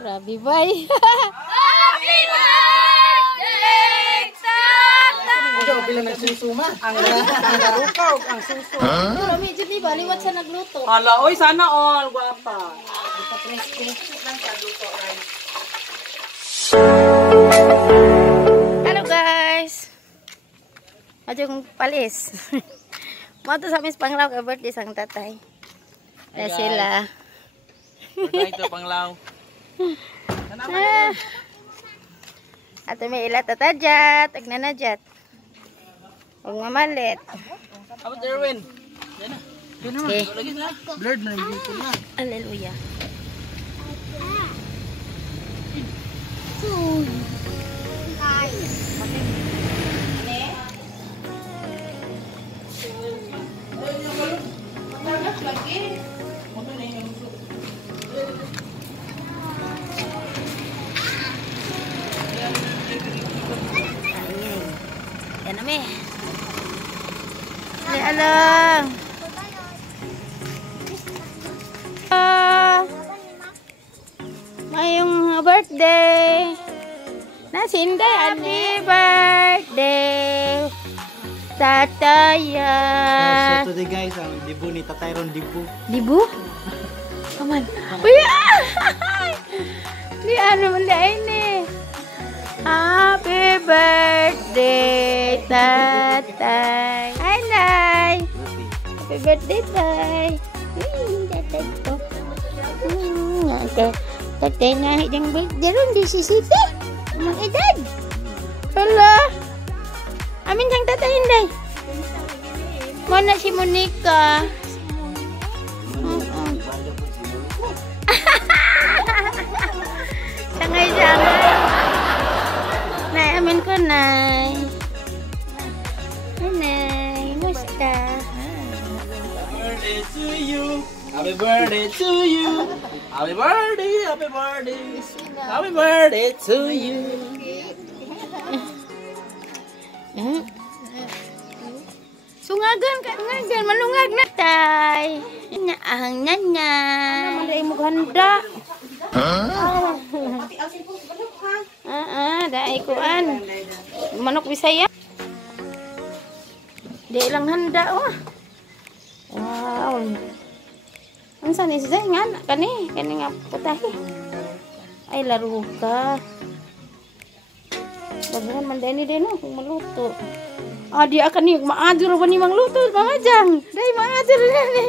Grabe boy. Happy birthday, Tata! Ito bilang nagsusuma. Ang rukaw, ang suso. Pero medyo di ba, liwat sa nagluto. Hala, oy, sana all. Guwapa. Hello guys. Ajong palis. Mau to sa Miss Panglaw kay birthday sang tatay. Ya sila. Birthday to Panglaw. Ato may ilat tatajat, agnanajat. Huwag mamalit. Abot Erwin. Yan na. Okay. Lagi na. Blurred na yung dito na. Hallelujah. Yan na me. Alang. Mayong birthday. Nasinday, happy birthday. Tataya. So today guys, ang dibu ni Tatay Ron dibu. Dibu? Aman. Uy! Di ano man ini. Happy birthday, Tatay. Hi, Nay. Happy birthday, Tay. Tatay ko. Tatay nga yung birthday ron di si Siti. Mang edad. Hala. Amin sang tatay Inday. Mana si Monica? Sangay-sangay. Nay, amin ko, Nay. Hi, Nay. Musta? Birthday to you. Happy birthday to you. Happy birthday, happy birthday. Happy birthday to you. Sungagan ka ngagan, malungag na tay. Ang nyanya. Naman mo ganda. Dai kuan. Manok Bisaya. Di lang handa oh. Wow. Unsa ni siya nga kani nga putahe. Ay laro ka. Baguhan man dani din no kung maluto. Ah dia akan ni maadir ba ni mangluto mamajang. Dai maadir ni.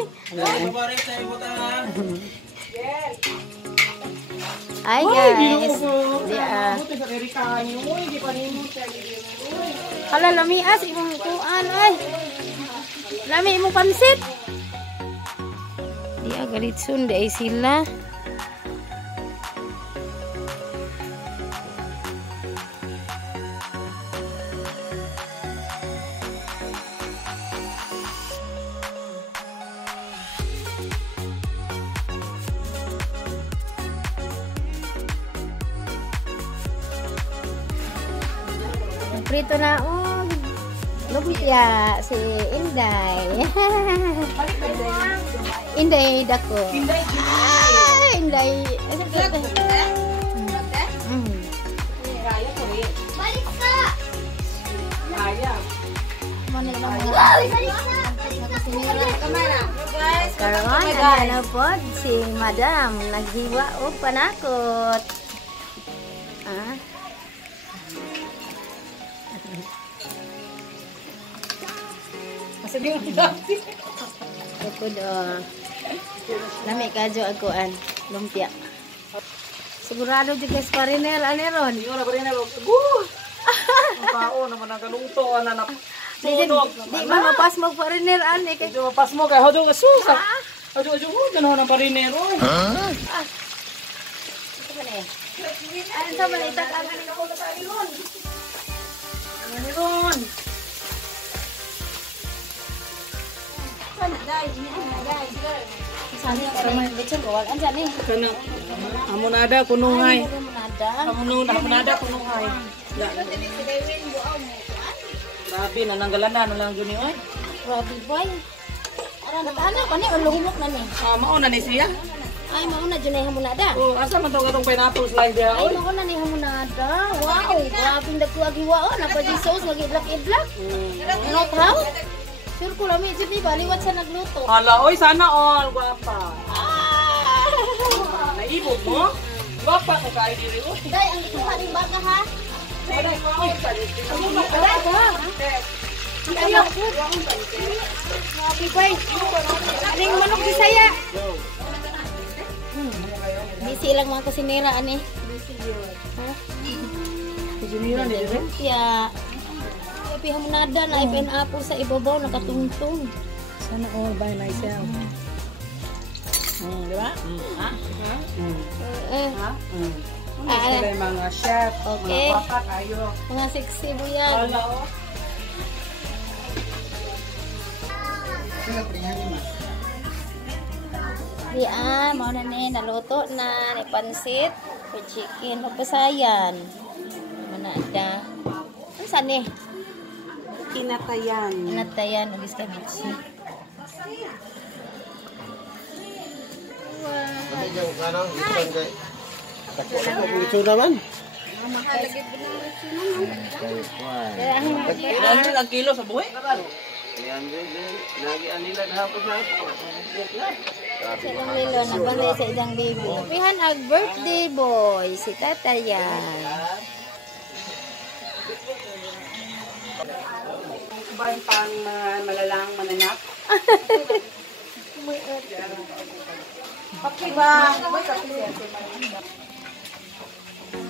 Ay guys. Dia. Hala lami as imong kuan ay. Lami imong pansit. Dia garitsun dai sila. Prito na oh. Lumpia si Inday. Inday dako. Inday. Balik ka! Mana lang Guys, karon ana pod si Madam naghiwa og panakot. Ah. Sige mo dati. Ako do. Lami kadyo agoan lumpia. Sigurado jud guys pariner ani ron. Iyo na rin na ro. Ang tao naman ang kaluto na Di man mapas mo pariner ani kay Medyo mapas mo kay hodong asusa. Hodong mo ganaw ng parinero. Ito ba ni? Ano sa man itak ang kanila ko sa ilon. Ano ron? Sani ka rin bitsin ko wal anjan ni. Kana amunada kunungay. Manada. Amunada kunungay. Grabe nananggalan na lang guni oy. Grabe boy. Ara na ano pa ni ulumok na ni. Mao na ni siya. Ay, mauna dyan na hamunada. Oh, asa man tong katong pineapple slice dia? Ay, mauna ni hamunada. Wow, grabing dagkuagiwao. Napadi sauce, mag-iblak-iblak. Not how? Sure ko lang, medyo di ba? Liwat sa nagluto. Hala, oy, sana all. Guwapa. Ah! Naibog mo? Guwapa ka kay diri. Day, ang ikuha rin baka ha? Aday, Aday ba? Ayaw. Happy bye. Aling manok di saya. Busy lang mga kusinera, ani. Kusinira ni dire. Ya. Tapi hamunada na pineapple sa ibabaw nakatungtong. Sana all by myself. Di ba? Ha? Sila yung mga chef, Okay. mga papa kayo. Mga sexy mo yan. Hala, oh. Di mau na ni naluto na ni pansit, with chicken, papasayan. Mana ada? Ano saan ni? Kinatayan. Natayan, ugis ka mitsi. Ito naman. Ano lang kilo sa buhay? Lagi anila hapon na. Sa idang lilo, nabali sa idang baby. Napihan ag birthday boy, si Tatayan. Ba yung pang malalang mananak? Okay ba?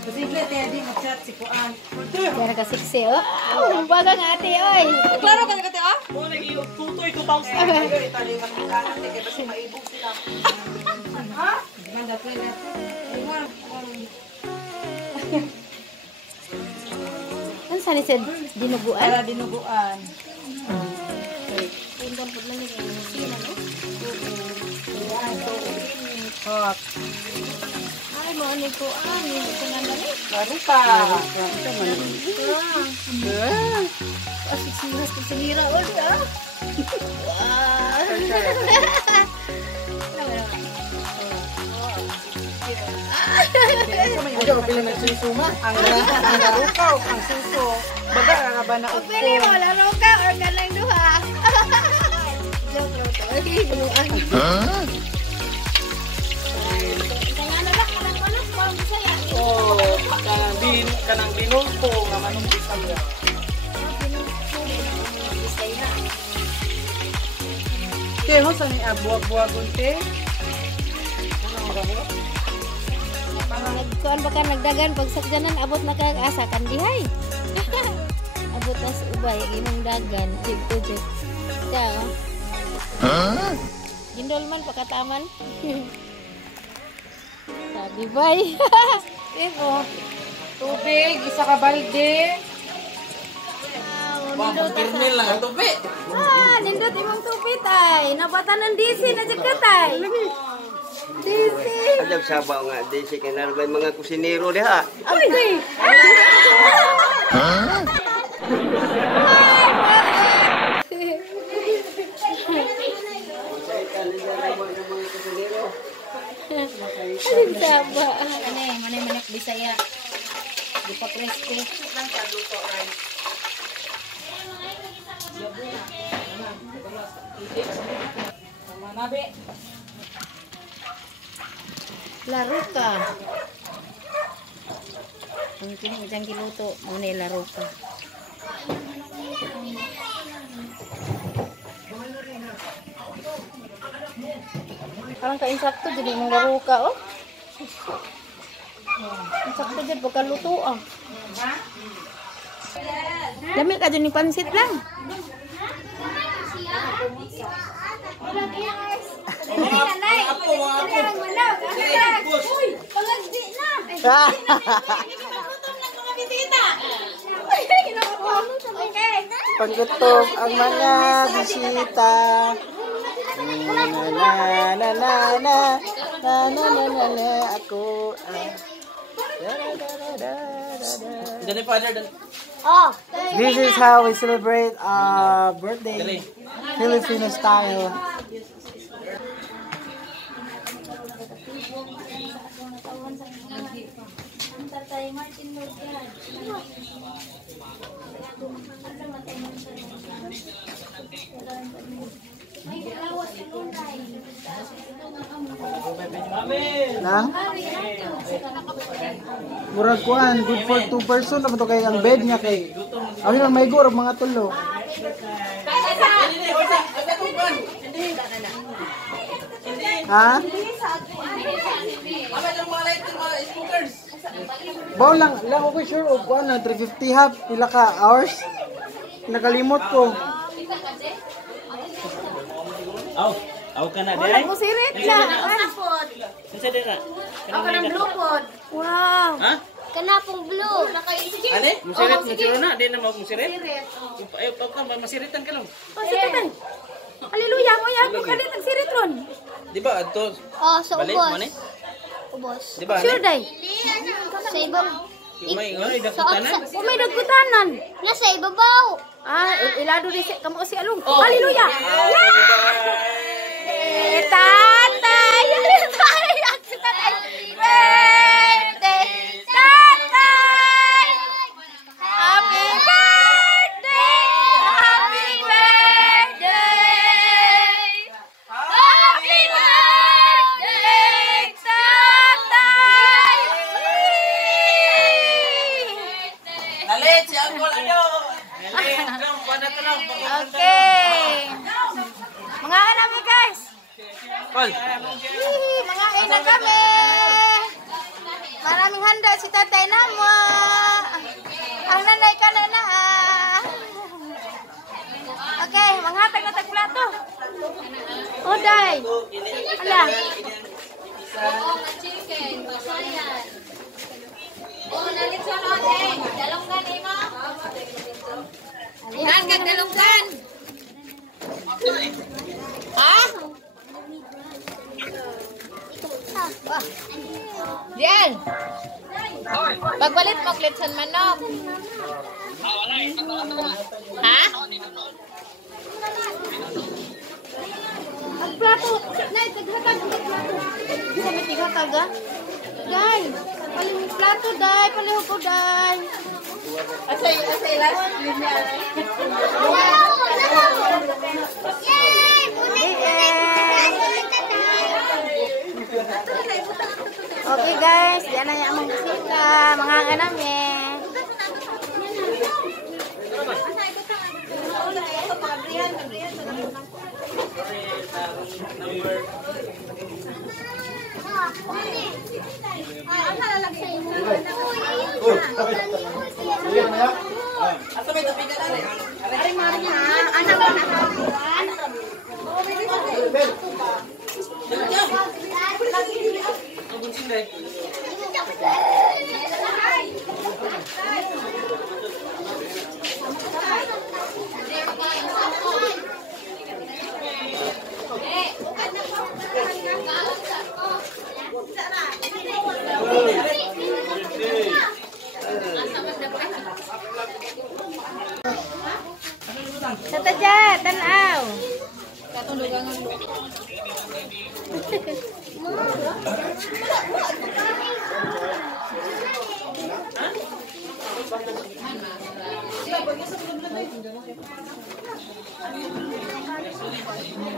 Posible tayo di mag-chat si Kuan. Kaya ka sexy, oh. Ang bagang ate, oy. Klaro ka nagkati, ah? Oh, nag-tutoy 2,000. Itali mag-chat, kaya kasi maibog sila. Ha? Manda ko na. Ano saan ni sa dinuguan? Para dinuguan. Pundon po na nila yung sina, no? Hot. Ay, mo ni ko, hindi ko na nari. Klaro pa. Sinas ko sinira, oh, ah. Ito ko pila nagsusuma. Ang narukaw, ang suso. Baga nga ba na upo? Pili mo, laro ka or ka lang duha. Joke lang to. Ay, binuan. Kaya nalak, anak-anak, parang bisaya. Oh, kanang binulto nga manong bisaya. Bisaya. Kaya ho sa ni abuwa-buwa gunte. Nagkuhan ba ka nagdagan pag sakdanan abot na kag asa kan dihay. Abot na sa ubay imong dagan tig-tujit. Ciao. Gindol man pakataman. Sabi bye. Pero Tubig, isa ka balde. Wah, pirmil lang ang tupi. nindot imong tupit ay. Nabatan ng DC na jakat ay. DC. Ajab sabaw nga di si kanal may mga kusinero diha. Ay. Alin saba? Manay manak Bisaya. Di pa crispy. Manabe. Laro ka. Ang kini ujang kiluto, mo ni laro ka. Parang ka-insakto, jadi mong laro ka, oh. Insakto dyan, baka luto, ah. Dami ka dyan ni pansit lang. Paggutom ang mga bisita. Na na na na na na na na na ako. Dali father dan. Oh, This is how we celebrate our birthday, Filipino style. Ang tatay Martin Luther. May kalawas sa lunay. Na? Murag kuan, good for 2 person naman to kay ang bed niya kay. Ami lang may guro mga tulo. Ha? Baw lang ako sure og kuan na 350 half pila ka hours. Nakalimot ko. Aw ka na dai. Mo sirit na. Unsa dira? Ako ng blue pod. Wow. Ha? Kanapong blue. Ani? Musirit mo siro na, di na mo musirit. Ay, ka masiritan ka lang. Oh, sa tatay. Hallelujah, mo ya ko kalit ang sirit ron. Di ba adto Oh, sa balik ubos. mo ni? Ubos. Di ba? Sure day. Sa ibang... May dakutanan. O may dagkutanan. Nasa ibabaw. Ah, ilado di si kamo si alung. Hallelujah. Tatay. Tatay. Si tatay. Birthday. Tatay. Happy birthday. Happy birthday. Happy birthday, tatay. Nalit si Uncle Ayo. Nalit, drum pa na to lang. Okay. Mga anami guys. Kol. Mga ina kami. Maraming handa si tatay namo. Ang nanay ka na na. Okay, manghatag na tagplato. Oday. Ala. Chicken, basayan. Oh, nalit sa lote. Dalonggan eh mo. Yan, kag dalonggan. Ha? Yan. Pagbalit mo, klitsan manok. Ha? Ang plato. Nay, taghatag ang plato. Sa may tighatag ah. Day, palihog plato, day. Palihog ko, day. Asay last linya. Okay guys, yan na yung among bisita. Mga namin. Asa may tapigan na rin? Tataja, tanaw.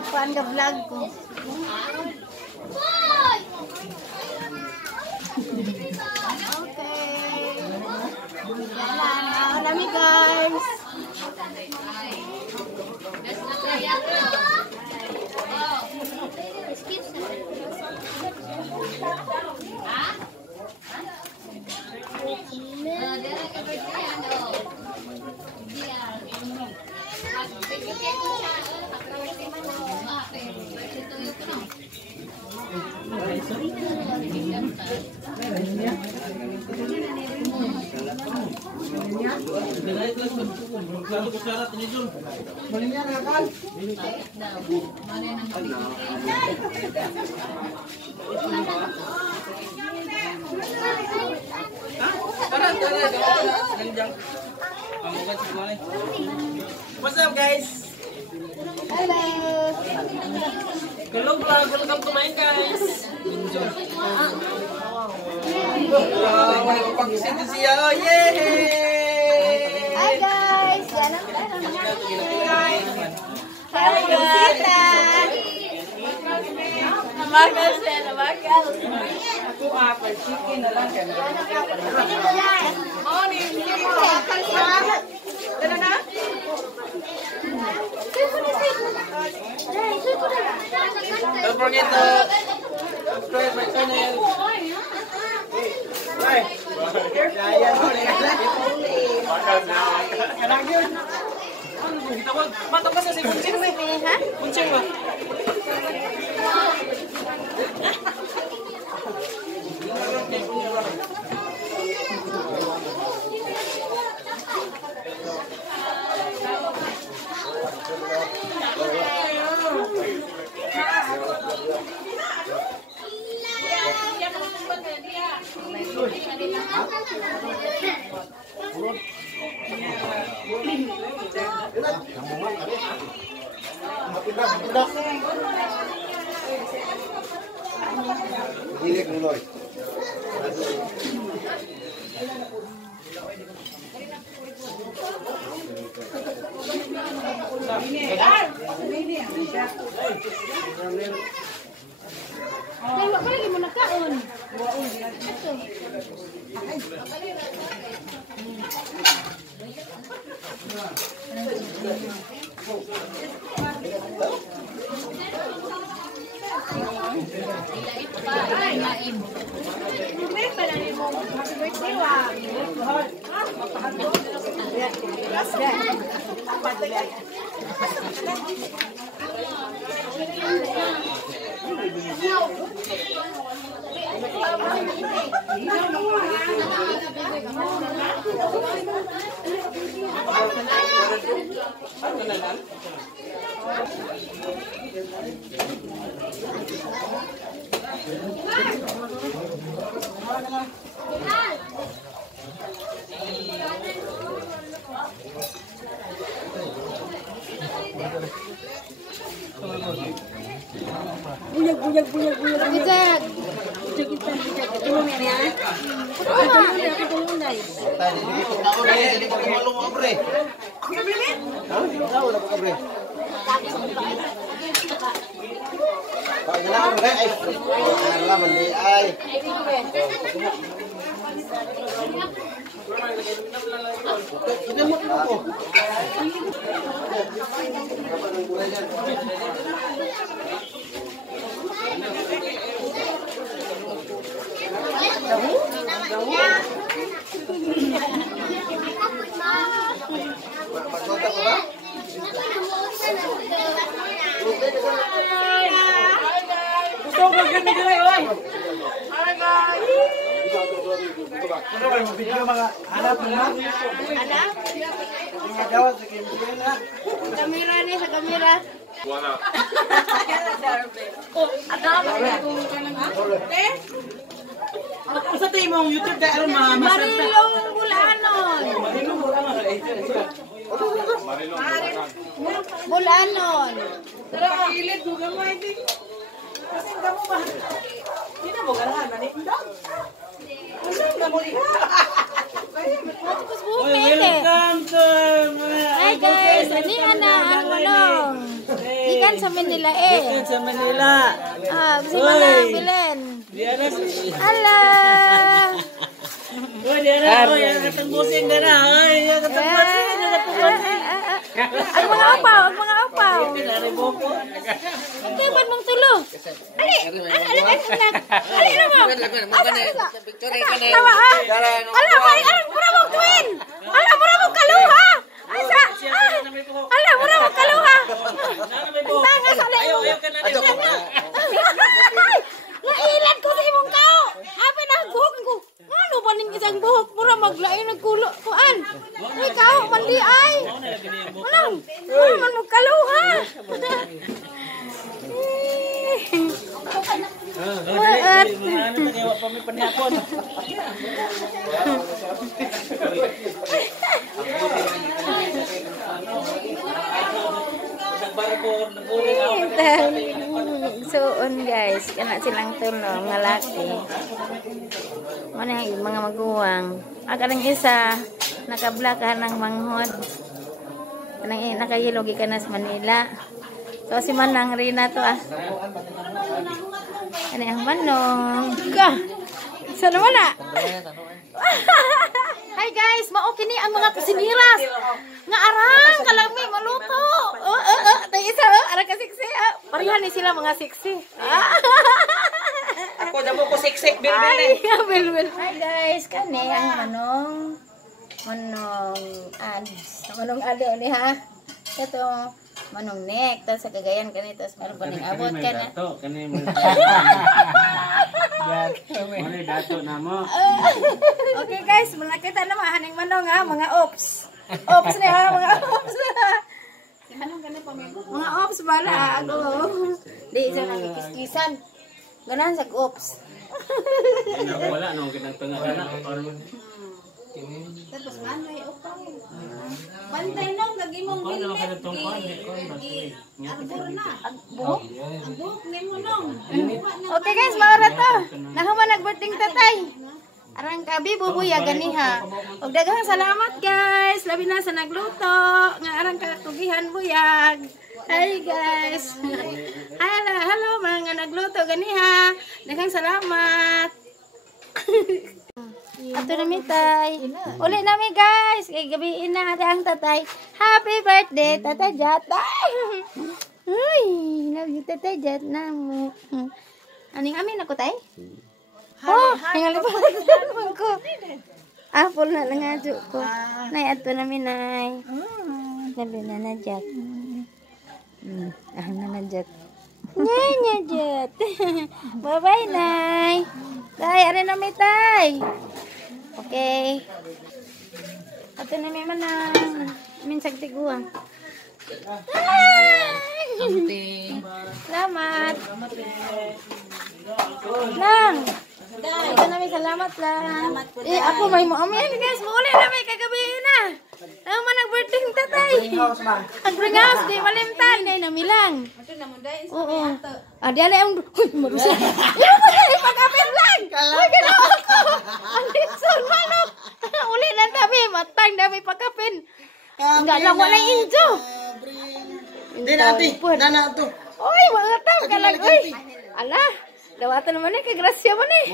Kuan ka vlog ko. Okay. Wala mi guys. What's up guys? Hello. Hello vlog, welcome to my guys. Wala ko pag-isito siya. Oh, yay! Hi guys! Yan ang Hi guys! Namagal siya, namagal. Ako apple chicken na lang. Dala na? Don't forget to subscribe my channel. Mata ka sa si Kuncing. Kuncing ba? Kamera nih, sa kamera. Sa tayo mong YouTube kaya aron Marilong Bulanon. Bulanon. Pero kailid mo gamay din. Kasi kamo ba? Hindi na mo ganahan man eh. Kasi na mo liha. Hi guys, ini Ana ang ikan sa Manila eh. Ikan sa Manila. Si Mama Bilen. Halo. Oh, dia na. Oh, yang ketembusing ka na. Ay, yang ketembusing. Ang mga apaw. Hindi ba mong tulo? Ali na mo. Tawa ah. Ala, mura mong twin. Ala, mura mong kaluha. Asa? Ala, mura mong kaluha. Tanga sa Ayo ka na. Nailan ko sa imong kao. Apin ang buhok ko. Ano ba ning isang buhok? Mura maglain ng kulo. Kuan. Ay, kao, mandi ay. Manang, mura man magkaluha. Suon guys, kana silang tulong nga laki. Mana yung mga maguwang. Kanang isa, nakablakahan ng manghod. Kanang nakayelo gikan sa Manila. So si Manang Rina to ah. Ano ang manong? Ka! Saan naman ah? Hi guys! Maoki ni ang mga kusiniras! Nga arang! Kalami! Maluto! Tayo isa! Arang ka siksi! Parihan ni sila mga siksi! Ako damo ko siksik bilbil Ay! eh. Bilbil! Hi guys! Kani ang manong ads. Manong ado ni ha? Ito manong neck. Tapos sa Cagayan kanito. Tapos meron pa ning abot ka na. Dato, kani mo. Ano dato na mo? Okay guys, malakita naman haning manong ha, mga ops. Ops ni ha, mga ops. Mga ops bala ako. Di siya nakikiskisan. Ganan sa ops. Wala no ginagtanga na. Tapos man may upang. Bantay nung lagi mong gilit. Arbor na. Buhok. Ang buhok ni mo nung. Okay guys, maura to. Nahuman nagbirthday tatay. Arang kabi bubuya ganiha. Og daghang salamat guys. Labi na sa nagluto. Nga arang kakugihan buyag. Hi guys. Hello mga nagluto ganiha. Daghang salamat. Ato na mitay. Uli nami guys. Kay gabi na ang tatay. Happy birthday Tatay Jata. Uy, love you Tatay Jat na mo. Aning amin ako tay? Oh, hingali pa ko. Apple na lang ajo ko. Nay ato na minay. Labi na na Jat. Na Jat. Nya Jat. Bye-bye nay. Tay, are na mitay. Okay. Ato na may manang. Minsag tiguang. Salamat. Lang. Ito na may salamat lang. Ako may mo. Amin guys, muli na may kagabi na. Naman nag-birthday ng tatay. Nag-bring house, di malimtan. Di namilang. Oo. Di alay ang... Uy, marusa. Pag-apir lang. Uy, gano'n ako. Ang litson, manok. Uli lang dami. Matang dami pagkapin. Enggak lang wala injo. Hindi natin. Nana to. Uy, mga tam ka lang. Uy. Ala, dawatan naman eh. Kagrasya man eh.